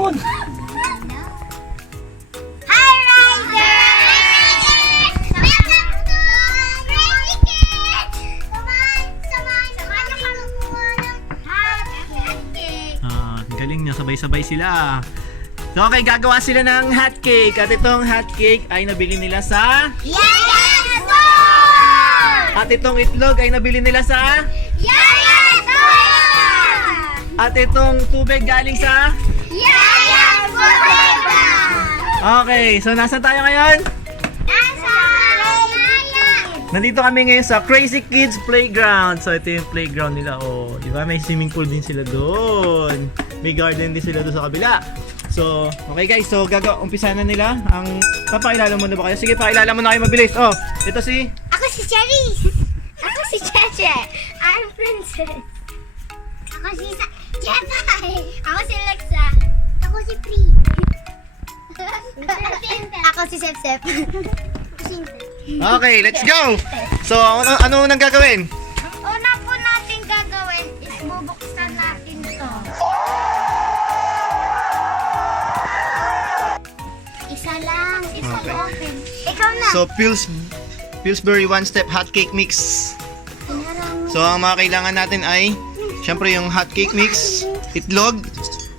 doon. Hi, Ryder! Welcome to Crazy Kids! Samahan niyo kami kumuha ng hotcake. Galing niya, sabay-sabay sila. So, okay, gagawa sila ng hotcake. At itong hotcake ay nabili nila sa... Yes, Store! At itong itlog ay nabili nila sa... Yes, Store! At itong tubig galing sa... Yes, BODEGA! Okay, so nasa tayo ngayon? Nasa Nandito kami ngayon sa Crazy Kids Playground. So, ito yung playground nila. Oh, di ba? May swimming pool din sila doon. May garden din sila doon sa kabila. So, okay guys. So, umpisa na nila. Papakilala mo na ba kayo? Sige, pakilala mo na kayo mabilis. Oh, ito si... Ako si Cherry. Ako si Cheche. I'm Princess. Ako si Jepay. Ako si Lexa. Ako si Pri. Ako si Sep-Sep. Okay, let's go! So, ano nang gagawin? Una po natin gagawin is bubuksan natin ito. Isa lang. Isa Okay. open. Ikaw na. So, Pillsbury One Step Hotcake Mix. So, ang mga kailangan natin ay syempre yung hotcake mix, itlog.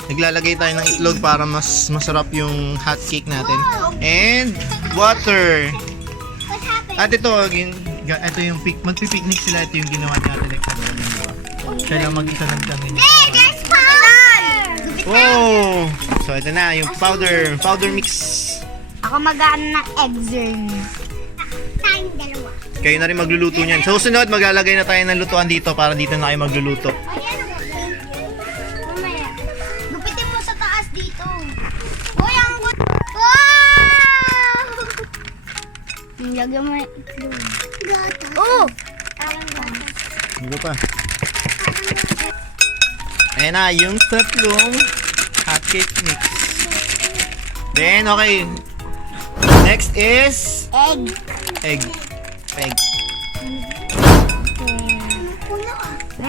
Naglalagay tayo ng itlog para mas masarap yung hotcake natin. And water. What happened? At ito yung magpipiknik sila. Ito yung ginawa natin. Siya lang mag-isa lang kami. Hey, there's powder! Oh! So, ito na yung powder mix. Ako mag-ano ng eggs. Tayong dalawa. Kayo na rin magluluto niyan. So, sunod, maglalagay na tayo ng lutuan dito para dito na kayo magluluto. Mamaya. Gupitin mo sa taas dito. Uy, ang good. Wow! Lagyan mo yung itlog. Oh! Dito pa. Ayan na, yung tatlong hotcake mix. Then, okay. Next is... Egg. Egg.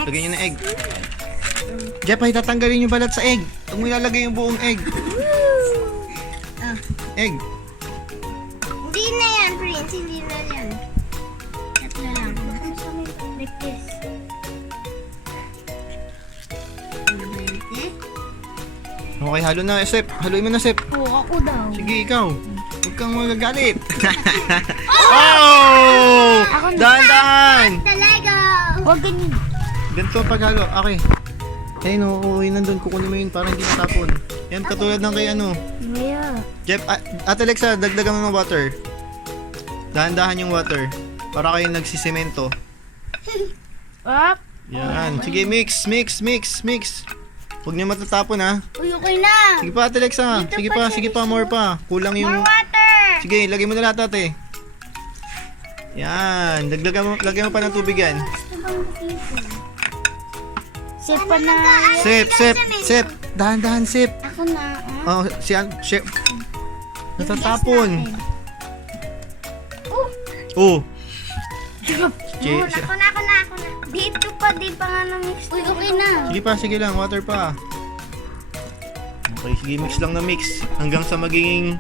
Lagyan nyo ng egg. Jeff, ay tatanggalin yung balat sa egg. Huwag mo ilalagay yung buong egg. Egg. Hindi na yan, Prince. Hindi na yan. Tatlo lang. Like this. Okay, halo na, Sep. Haluin mo na, Sep. Oo, ako daw. Sige, ikaw. Huwag kang magagalit. Oh! Dahan-dahan! The Lego! Huwag ganyan. Ganito paghalo. Okay. Ayun, oo, yun nandun. Kukunin mo yun para hindi natapon. Yan, katulad ng kay ano. Yeah. Jeff, Ate Alexa, dagdagan mo ng water. Dahan-dahan yung water. Para kayo nagsisemento. Up. Yan. Sige, mix. Huwag niyo matatapon, ha. Uy, okay na. Sige pa, Ate Alexa. Sige pa, more pa. Kulang More yung... water. Sige, lagay mo na lahat, ate. Yan. Lagyan mo pa ng tubig yan. Sip pa na. Sip. Dahan-dahan, sip. Ako na. Oh, chef. Natatapon. Oh. Ako na. Dito pa, di pa nga na-mix. Uy, okay na. Sige lang, water pa. Okay, sige, mix lang na mix. Hanggang sa magiging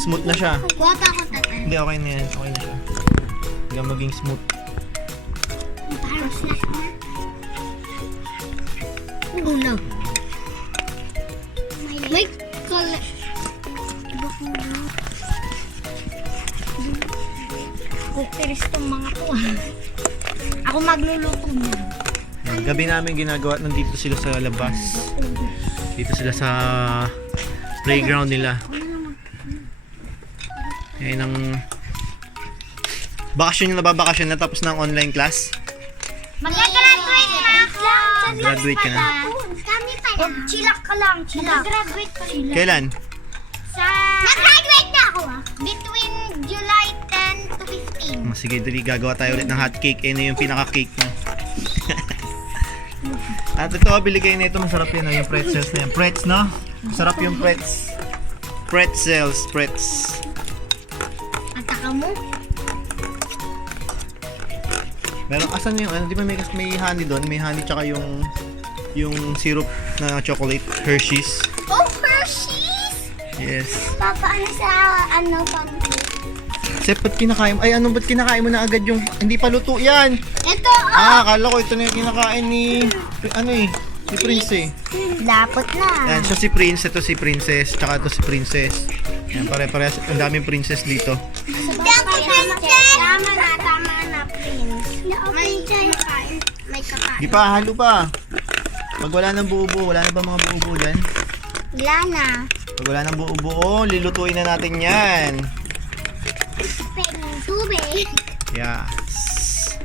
smooth na siya. Wata ko tatan. Hindi, okay na yan. Okay na siya. Hanggang maging smooth. Parang snack na. Una. May color. Iba ko na. Kukiris tong mga to. Ako magluluto niya. Gabi namin ginagawa. Nandito sila sa labas. Dito sila sa playground nila. Ngayon ang bakasyon yung nababakasyon na tapos ng online class. Mag-graduate na ako. Graduate ka na. Kami pa lang. Chilak ka lang. Mag-graduate pa rin. Kailan? Mag-graduate na ako between July 10 to 15. Sige, dali gagawa tayo ulit ng hot cake. Ano yung pinaka-cake mo? At ito, bili kayo na ito. Masarap yun. Yung pretzels na yan. Pretz, no? Masarap yung pretz. Pretzels. Ataka mo? Meron, asan yung, di ba may honey doon? May honey tsaka yung syrup na chocolate, Hershey's. Oh, Hershey's! Yes. Papaano sa pancake? Sep, ba't kinakain mo? Ay, ano ba't kinakain mo na agad yung... Hindi pa luto yan. Ito, Akala ko ito na yung kinakain ni... Ano eh? Si Prince eh. Lapot na. Yan, siya si Prince. Ito si Princess. Tsaka ito si Princess. Yan, pare-parehas. Ang daming princess dito. Tama na, Prince. May kakain. Di pa, halo pa. Pag wala ng buo-buo, wala na ba mga buo-buo dyan? Wala na. Pag wala ng buo-buo, lilutuin na natin yan. Tubig. Yes.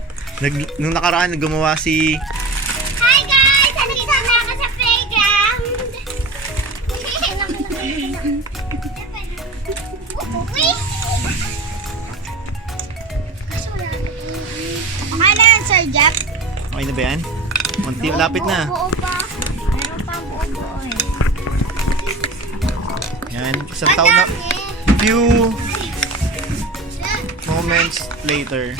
Nung nakaraan, gumawa si... Hi guys! Andito na ako sa playground. Okay na yan, Sir Jack. Okay na ba yan? Unti, lapit na. Buo pa. Meron pang buo eh. Yan, isang taon na... Few moments later.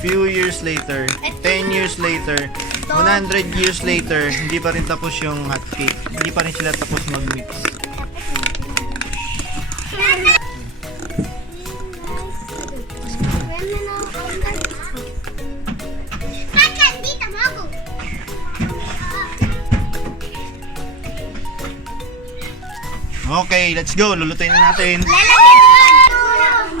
Few years later. 10 years later. 100 years later. Hindi pa rin tapos yung hotcake. Hindi pa rin sila tapos mag-mix. Okay, let's go. Lulutuin na natin.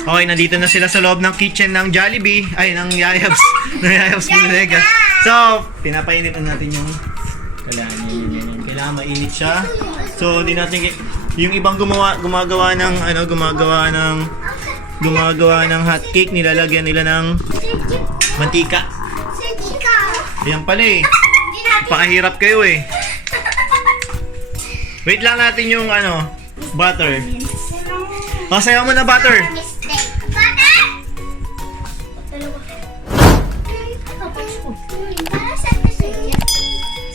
Okay, nandito na sila sa loob ng kitchen ng Jollibee. Ay, ng Yayabs. Ng Yayabs Bodega. So, pinapainit na natin yung kailangan. Kailangan mainit siya. So, hindi natin... Yung ibang gumagawa ng hotcake, nilalagyan nila ng mantika. Ayan pala eh. Pakahirap kayo eh. Wait lang natin yung butter. O, sayaw mo na butter.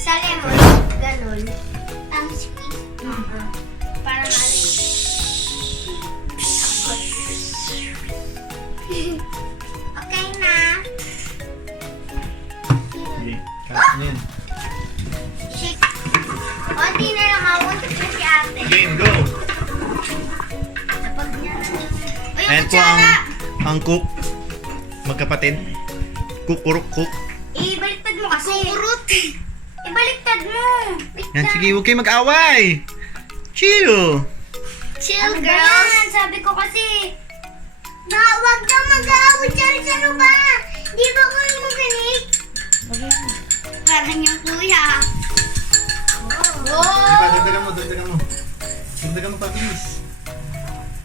Sa lemon, ganun. Ang squeeze. Para maling. Okay na. Okay, cut na yun. Shake. Konti na lang ako. Ito si ate. Game, go! Kapag niya na. Uy, Ayan po ang cook. Magkapatid. Cook. Ibaliktad mo kasi. Kukurut. Ibaliktad mo. Yan, sige, huwag kayo mag-away. Chill. Chill, girls. Sabi ko kasi. Wag daw mag-aaway. Ano ba? Di ba kayo magaling? Parang yung kuya. Dagdagan mo. Dagdagan mo pa, please.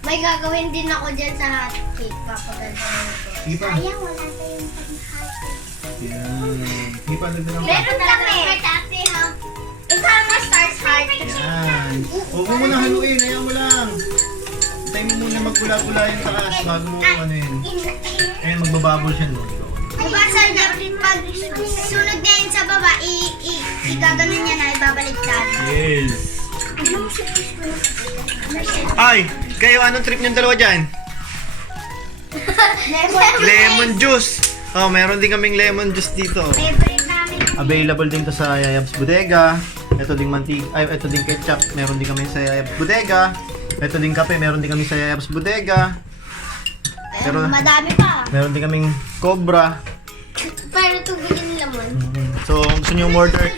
May gagawin din ako dyan sa hotcake. Papaganda ko. Sige pa. Ayaw, wala tayong pang-hotcake. Yan. Sige pa, dagdagan mo. Meron kami. Ate, ha? Isama stars heart. Yan. Huwag mo muna haluin. Ayaw mo lang. Hintay mo muna magbula-bula yung taas bago mo yun. Ayan, magbababol siya. No? Diba, sir, pag sunod na yun sa baba, igaganon niya na, ibabalik ka. Yes. Ay, kayo anong trip niyong dalawa dyan? Lemon juice. Oh, meron din kaming lemon juice dito. Favorite namin. Available din to sa Yayabs Bodega. Ito ding ito ding ketchup, meron din kami sa Yayabs Bodega. Ito ding kape, meron din kami sa Yayabs Bodega. Pero Madami pa. meron din kaming Cobra. Pero tubig yung lamon. So, kung gusto niyo order,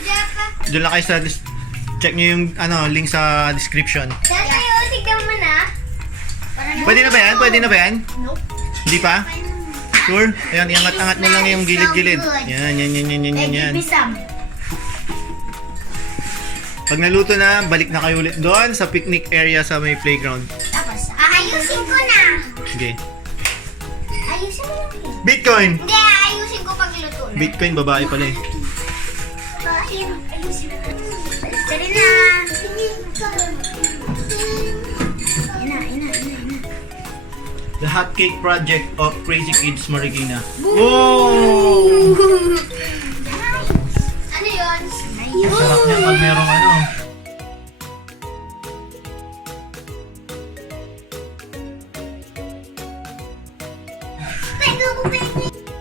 doon lang kayo sa check niyo yung link sa description. Dati yung tignan mo na. Pwede na ba yan? Pwede na ba yan? Nope. Hindi pa? Sure? Ayan, iangat-angat mo lang yung gilid-gilid. Yan. Bisam. Pag naluto na, balik na kayo ulit doon sa picnic area sa may playground. Tapos, ayusin ko na. Okay. Ayusin mo lang. Bitcoin! Hindi, ayusin ko pag luto na. Bitcoin, babae pala eh. Ayusin mo. Dali na. The Hotcake Project of Crazy Kids Marikina. Wow! Ano yun? Sarap niya pag merong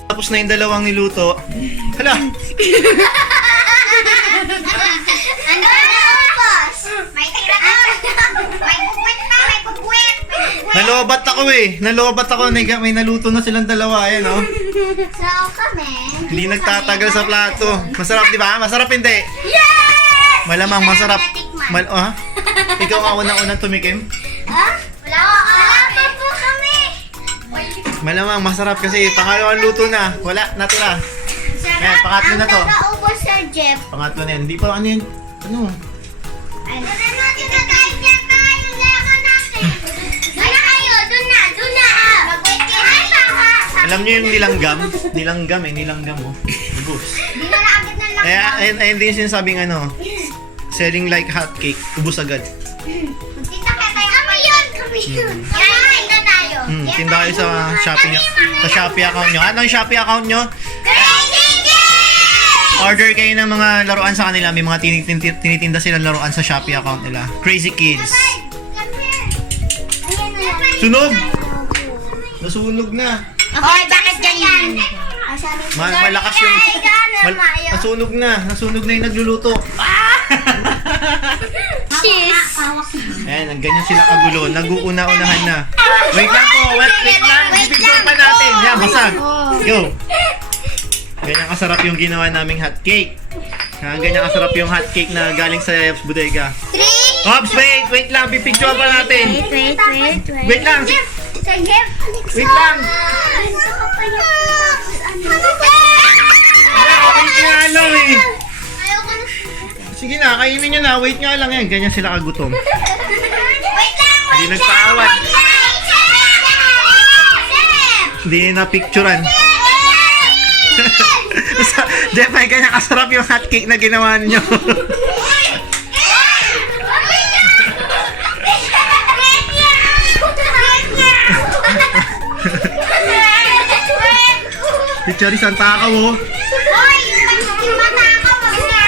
Tapos na yung dalawang niluto. Hala! Ano na, boss? May ako eh. Nalobat ako. May naluto na silang dalawa. Ayan oh. So kami. Hindi nagtatagal sa plato. Masarap, di ba? Masarap hindi. Yes! Malamang masarap. Natikman. Ikaw nga unang-unang tumikim? Ha? Wala pa po kami. Malamang masarap kasi pangalawang luto na. Wala, natira. Ayan, pangatlo na to. Ang nakaubos sa Jeff. Pangatlo na yan. Hindi pa ano yan. Ano? Ano natin na tayo dyan na yung lemon natin. Sana kayo, dun na. Mag-wait kayo. Ay, baka. Alam niyo yung nilanggam? Nilanggam oh. Ubus. Di na naagad na lang. Kaya, ayun din yung sinasabing ano. Selling like hotcake. Ubus agad. Magtinda kaya tayo. Kami yun. Kaya tinda tayo. Tinda kayo sa Shopee nyo. Sa Shopee account nyo. Ano yung Shopee account nyo? Crazy Kids! Order kayo ng mga laruan sa kanila. May mga tinitinda silang laruan sa Shopee account nila. Crazy Kids. Sunog! Nasunog na. Hoy, bakit ganyan? Malakas yung... Nasunog na yung nagluluto. Cheese! Ayan, ganyan sila kagulo. Nag-uuna-unahan na. Wait lang po. Wait lang. Pipicture pa natin. Yan, basag. Go. Ganyan kasarap yung ginawa naming hotcake. Ganyan kasarap yung hotcake na galing sa bodega. Ops, wait lang. Pipicture pa natin. Wait lang. Wait lang. Wait nga lang eh. Sige na, kainin nyo na. Wait nga lang yan. Ganyan sila kagutom. Hindi nagpaawat. Hindi na picturean. Jeff, ay ganyan kasarap yung hotcake na ginawa nyo. Picture isang takaw oh. Hoy! Matakaw na!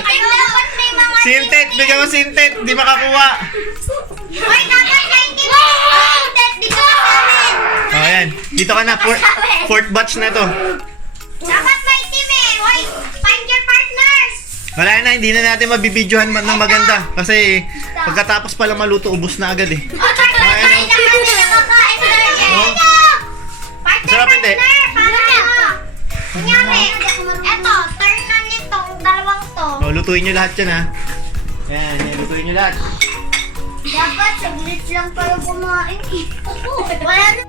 Ayun, dapat may mga... Sintet! Bigyan mo sintet! Hindi makakuha! Hoy, dapat may tinit dito sa amin! O, ayan. Dito ka na. Fourth batch na to. Dapat may team eh! Hoy, find your partners! Wala na, hindi na natin mabibidyohan ng maganda. Kasi pagkatapos pala maluto, ubos na agad eh. Partner, Sarap hindi? Kunyari, eto, turn na nitong dalawang to. O, lutuin nyo lahat yan ha. Ayan, lutuin nyo lahat. Dapat saglit lang pala kumain. Wala na.